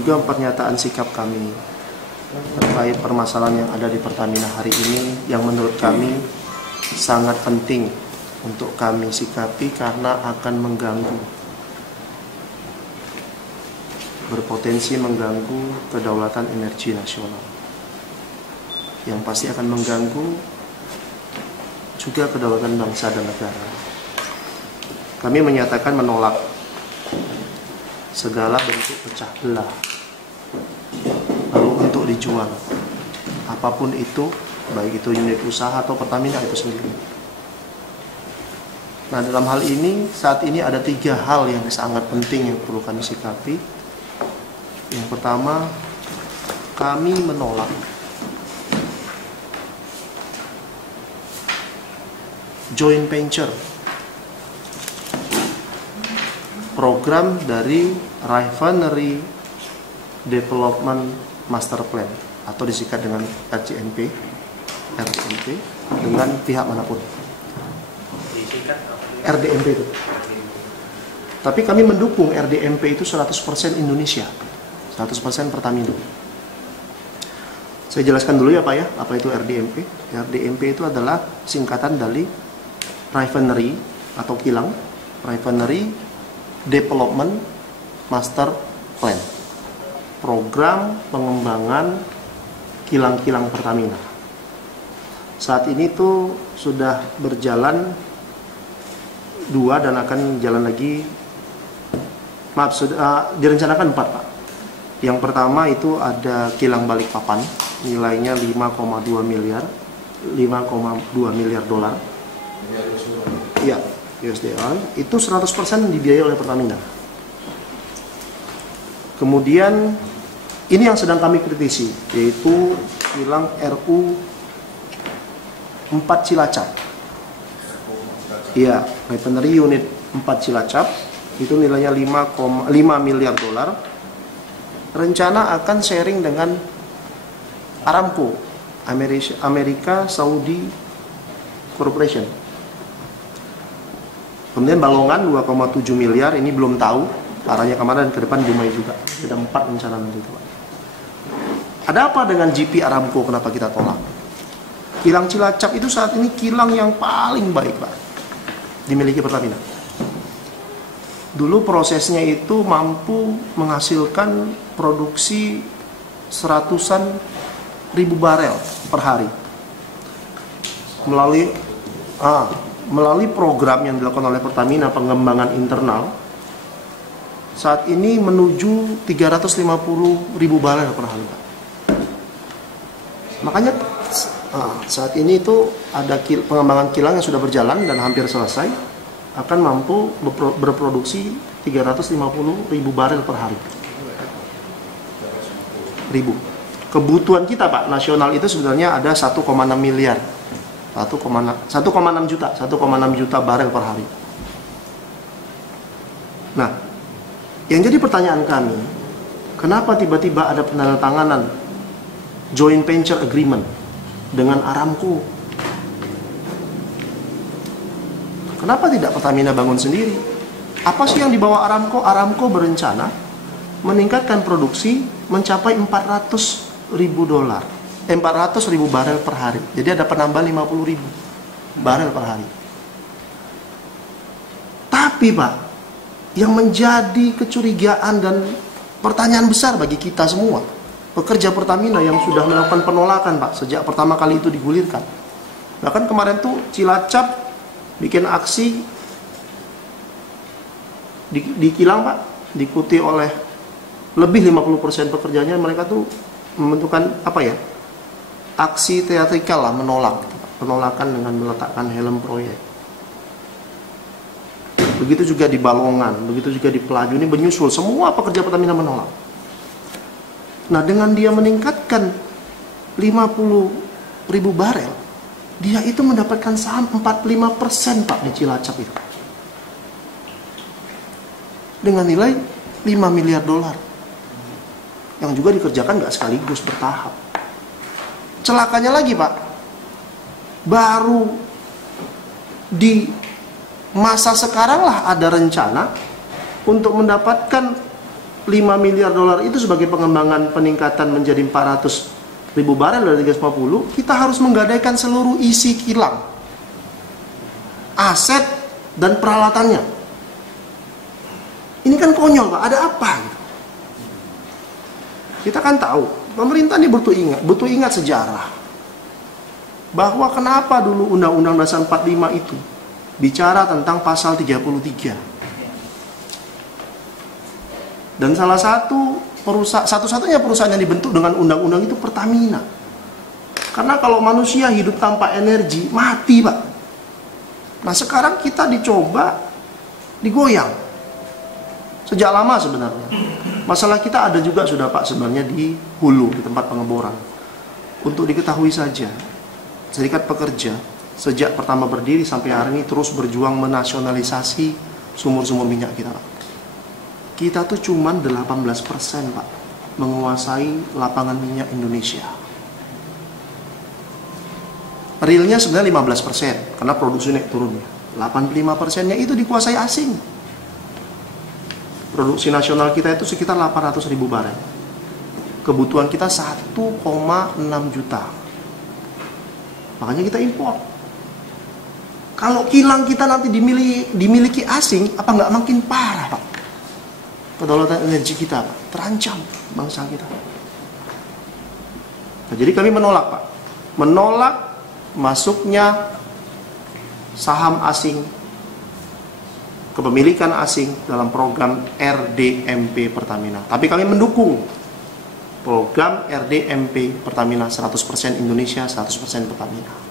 juga pernyataan sikap kami terkait permasalahan yang ada di Pertamina hari ini yang menurut kami sangat penting untuk kami sikapi karena akan mengganggu, berpotensi mengganggu kedaulatan energi nasional, yang pasti akan mengganggu juga kedaulatan bangsa dan negara. Kami menyatakan menolak segala bentuk pecah belah lalu untuk dijual apapun itu, baik itu unit usaha atau Pertamina itu sendiri. Nah, dalam hal ini saat ini ada 3 hal yang sangat penting yang perlu kami sikapi. Yang pertama, kami menolak joint venture program dari Refinery Development Master Plan atau disingkat dengan RDMP dengan pihak manapun. RDMP itu. Tapi kami mendukung RDMP itu 100% Indonesia, 100% Pertamina. Saya jelaskan dulu ya Pak ya, apa itu RDMP. RDMP itu adalah singkatan dari Refinery atau kilang, Refinery Development Master Plan, program pengembangan kilang-kilang Pertamina. Saat ini tuh sudah berjalan 2 dan akan jalan lagi, maaf, sudah direncanakan 4 Pak. Yang pertama itu ada kilang Balikpapan, nilainya 5,2 miliar dolar. Iya, USD. Itu 100% dibiayai oleh Pertamina. Kemudian ini yang sedang kami kritisi, yaitu kilang RU 4 Cilacap. Iya, Refinery Unit 4 Cilacap itu nilainya 5 miliar dolar. Rencana akan sharing dengan Aramco, Amerika Saudi Corporation. Kemudian Balongan 2,7 miliar, ini belum tahu arahnya kemana, dan ke depan Dumai juga. Ada 4 rencana nanti itu Pak. Ada apa dengan GP Aramco, kenapa kita tolak? Kilang Cilacap itu saat ini kilang yang paling baik Pak, dimiliki Pertamina. Dulu prosesnya itu mampu menghasilkan produksi 100-an ribu barel per hari melalui program yang dilakukan oleh Pertamina pengembangan internal. Saat ini menuju 350 ribu barel per hari. Makanya saat ini itu ada pengembangan kilang yang sudah berjalan dan hampir selesai, akan mampu berproduksi 350 ribu barel per hari. Kebutuhan kita Pak nasional itu sebenarnya ada 1,6 miliar, 1,6 juta barel per hari. Nah, yang jadi pertanyaan kami, kenapa tiba-tiba ada penandatanganan joint venture agreement dengan Aramco? Kenapa tidak Pertamina bangun sendiri? Apa sih yang dibawa Aramco? Aramco berencana meningkatkan produksi mencapai 400 ribu barel per hari. Jadi ada penambahan 50 ribu barel per hari. Tapi Pak, yang menjadi kecurigaan dan pertanyaan besar bagi kita semua, pekerja Pertamina yang sudah melakukan penolakan Pak sejak pertama kali itu digulirkan. Bahkan kemarin tuh Cilacap bikin aksi di kilang Pak, diikuti oleh lebih 50% pekerjanya. Mereka tuh membentukkan aksi teatrikal lah, penolakan dengan meletakkan helm proyek. Begitu juga di Balongan, begitu juga di Pelaju, ini menyusul, semua pekerja Pertamina menolak. Nah, dengan dia meningkatkan 50 ribu barel, dia itu mendapatkan saham 45% Pak di Cilacap itu, dengan nilai 5 miliar dolar, yang juga dikerjakan nggak sekaligus, bertahap. Celakanya lagi Pak, baru di masa sekarang lah ada rencana untuk mendapatkan 5 miliar dolar itu sebagai pengembangan peningkatan menjadi 400 ribu barel dari 350, kita harus menggadaikan seluruh isi kilang, aset dan peralatannya. Ini kan konyol, Pak. Ada apa? Kita kan tahu, pemerintah ini butuh ingat sejarah. Bahwa kenapa dulu Undang-Undang Dasar 45 itu bicara tentang pasal 33. Dan salah satu satu-satunya perusahaan yang dibentuk dengan undang-undang itu Pertamina. Karena kalau manusia hidup tanpa energi, mati, Pak. Nah, sekarang kita dicoba digoyang. Sejak lama sebenarnya. Masalah kita ada juga sudah, Pak, sebenarnya di hulu, di tempat pengeboran. Untuk diketahui saja, Serikat Pekerja sejak pertama berdiri sampai hari ini terus berjuang menasionalisasi sumur-sumur minyak kita, Pak. Kita tuh cuman 18%, Pak, menguasai lapangan minyak Indonesia. Realnya sebenarnya 15%, karena produksi naik turunnya. 85%-nya itu dikuasai asing. Produksi nasional kita itu sekitar 800 ribu barel. Kebutuhan kita 1,6 juta. Makanya kita impor. Kalau kilang kita nanti dimiliki asing, apa nggak makin parah, Pak? Kedaulatan energi kita, Pak, terancam bangsa kita. Nah, jadi kami menolak, Pak. Menolak masuknya saham asing, kepemilikan asing dalam program RDMP Pertamina. Tapi kami mendukung program RDMP Pertamina 100% Indonesia, 100% Pertamina.